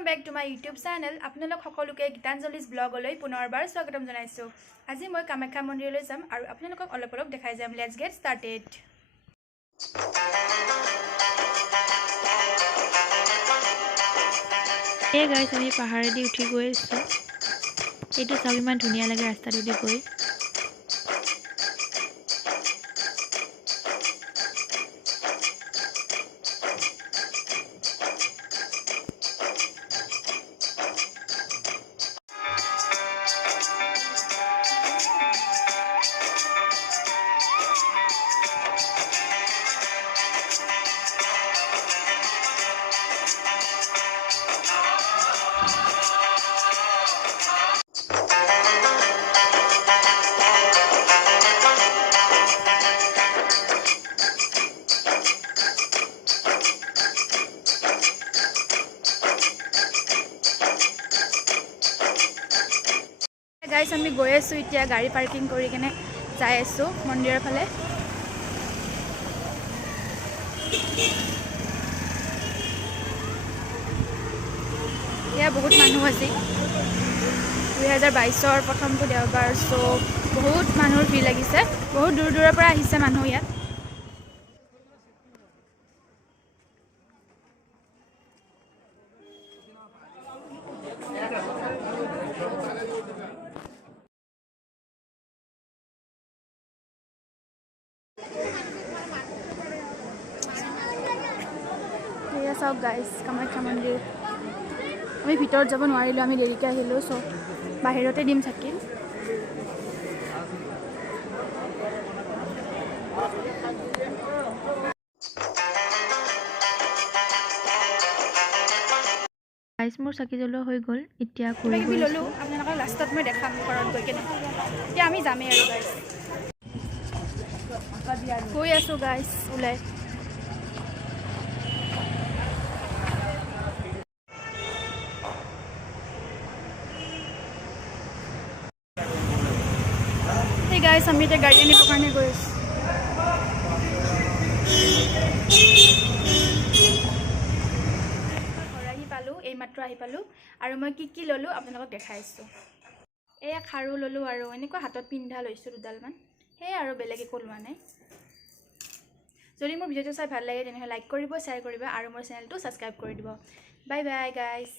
Welcome back to my YouTube channel. আপোনালোক সকলোকে গীতাঞ্জলি's ব্লগলৈ পুনৰবাৰ স্বাগতম জনাইছো। আজি মই কামাখ্যা মন্দিৰলৈ যাম আৰু আপোনালোকক অলপ দেখাই যাম। Let's get started. Hey guys, আমি পাহাৰেদি উঠি গৈ আছো। এইটো চাব ইমান ধুনীয়া লাগে ৰাস্তাটোদি গৈ। Guys, আমি গৈ আছো এতিয়া গাড়ী পাৰ্কিং কৰি কেনে যাই আছো মন্দিৰৰ ফালে। ইয়া বহুত মানুহ আছে। 2022ৰ প্ৰথমটো দেওবাৰ সো বহুত মানুহৰ ভিৰ লাগিছে। বহুত দূৰ দূৰৰ পৰা আহিছে মানুহ ইয়াত। চাওক গাইজ কামাখ্যা মন্দিৰ। আমি ভিতৰত যাব নোৱাৰিলোঁ, আমি দেৰিকৈ আহিলোঁ, চ' বাহিৰতে দিম থাকিল। গাইজ মোৰ চাকি জ্বলোৱা হৈ গ'ল। এতিয়া কিবা কিবি ল'লোঁ, আপোনালোকক লাষ্টত মই দেখাম ঘৰত গৈ কেনে। এতিয়া আমি যামেই আৰু গাইজ। গৈ আছোঁ গাইজ ওলাই। গাইজ আমি এতিয়া গাড়ী আনিবৰ কাৰণে গৈ আছোঁ। ঘৰ আহি পালোঁ, এইমাত্ৰ আহি পালোঁ আৰু মই কি ল'লোঁ আপোনালোকক দেখাইছোঁ। এয়া খাৰু ল'লোঁ আৰু এনেকুৱা হাতত পিন্ধা লৈছোঁ দুডালমান। সেয়াই আৰু বেলেগ একো লোৱা নাই। যদি মোৰ ভিডিঅ'টো চাই ভাল লাগে তেনেহ'লে লাইক কৰিব, শ্বেয়াৰ কৰিব আৰু মোৰ চেনেলটো ছাবস্ক্ৰাইব কৰি দিব। Bye bye guys.